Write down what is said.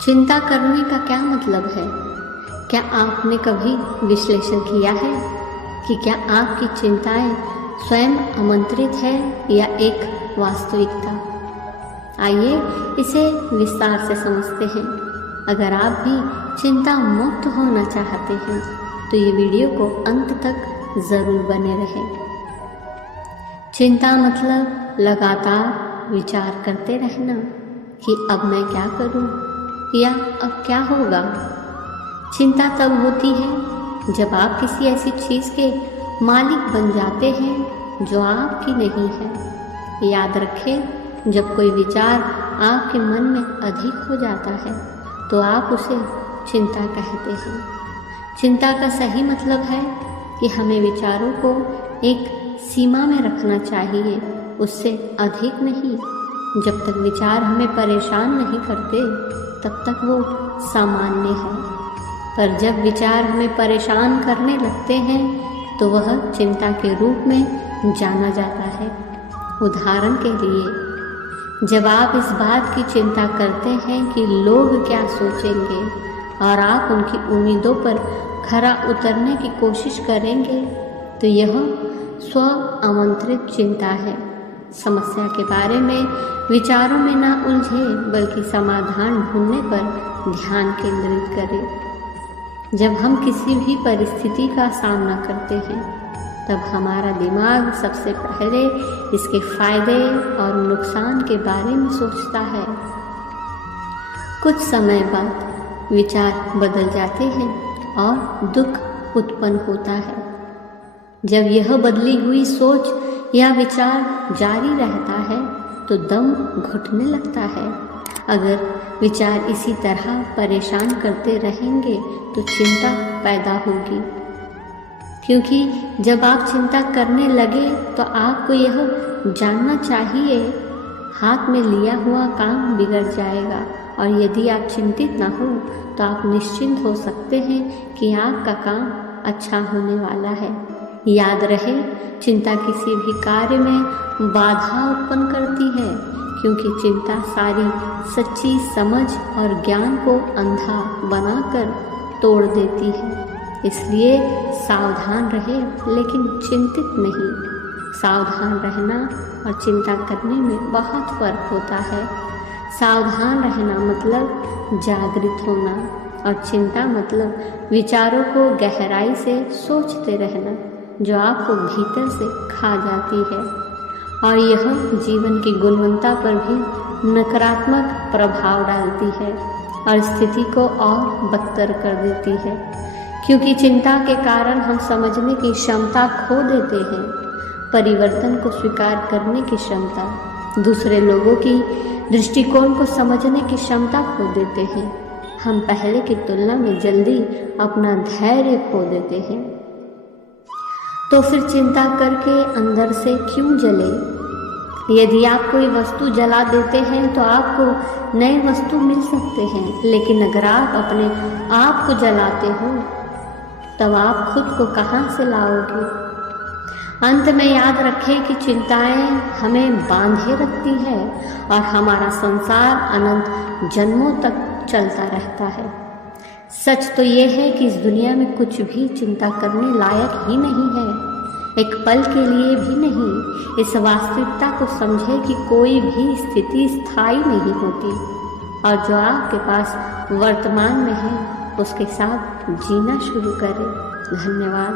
चिंता करने का क्या मतलब है? क्या आपने कभी विश्लेषण किया है कि क्या आपकी चिंताएं स्वयं आमंत्रित है या एक वास्तविकता? आइए इसे विस्तार से समझते हैं। अगर आप भी चिंता मुक्त होना चाहते हैं तो ये वीडियो को अंत तक ज़रूर बने रहें। चिंता मतलब लगातार विचार करते रहना कि अब मैं क्या करूं या अब क्या होगा। चिंता तब होती है जब आप किसी ऐसी चीज़ के मालिक बन जाते हैं जो आपकी नहीं है। याद रखें, जब कोई विचार आपके मन में अधिक हो जाता है तो आप उसे चिंता कहते हैं। चिंता का सही मतलब है कि हमें विचारों को एक सीमा में रखना चाहिए, उससे अधिक नहीं। जब तक विचार हमें परेशान नहीं करते तब तक वो सामान्य है, पर जब विचार हमें परेशान करने लगते हैं तो वह चिंता के रूप में जाना जाता है। उदाहरण के लिए, जब आप इस बात की चिंता करते हैं कि लोग क्या सोचेंगे और आप उनकी उम्मीदों पर खरा उतरने की कोशिश करेंगे तो यह स्व आमंत्रित चिंता है। समस्या के बारे में विचारों में ना उलझे, बल्कि समाधान ढूंढने पर ध्यान केंद्रित करें। जब हम किसी भी परिस्थिति का सामना करते हैं तब हमारा दिमाग सबसे पहले इसके फायदे और नुकसान के बारे में सोचता है। कुछ समय बाद विचार बदल जाते हैं और दुख उत्पन्न होता है। जब यह बदली हुई सोच या विचार जारी रहता है तो दम घुटने लगता है। अगर विचार इसी तरह परेशान करते रहेंगे तो चिंता पैदा होगी, क्योंकि जब आप चिंता करने लगे तो आपको यह जानना चाहिए हाथ में लिया हुआ काम बिगड़ जाएगा। और यदि आप चिंतित ना हो तो आप निश्चिंत हो सकते हैं कि आपका काम अच्छा होने वाला है। याद रहे, चिंता किसी भी कार्य में बाधा उत्पन्न करती है, क्योंकि चिंता सारी सच्ची समझ और ज्ञान को अंधा बनाकर तोड़ देती है। इसलिए सावधान रहे, लेकिन चिंतित नहीं। सावधान रहना और चिंता करने में बहुत फर्क होता है। सावधान रहना मतलब जागृत होना और चिंता मतलब विचारों को गहराई से सोचते रहना जो आपको भीतर से खा जाती है, और यह जीवन की गुणवत्ता पर भी नकारात्मक प्रभाव डालती है और स्थिति को और बदतर कर देती है। क्योंकि चिंता के कारण हम समझने की क्षमता खो देते हैं, परिवर्तन को स्वीकार करने की क्षमता, दूसरे लोगों की दृष्टिकोण को समझने की क्षमता खो देते हैं। हम पहले की तुलना में जल्दी अपना धैर्य खो देते हैं। तो फिर चिंता करके अंदर से क्यों जले? यदि आप कोई वस्तु जला देते हैं तो आपको नए वस्तु मिल सकते हैं, लेकिन अगर आप अपने आप को जलाते हो तब आप खुद को कहाँ से लाओगे? अंत में याद रखें कि चिंताएं हमें बांधे रखती है और हमारा संसार अनंत जन्मों तक चलता रहता है। सच तो ये है कि इस दुनिया में कुछ भी चिंता करने लायक ही नहीं है, एक पल के लिए भी नहीं। इस वास्तविकता को समझे कि कोई भी स्थिति स्थायी नहीं होती और जो आपके पास वर्तमान में है उसके साथ जीना शुरू करें। धन्यवाद।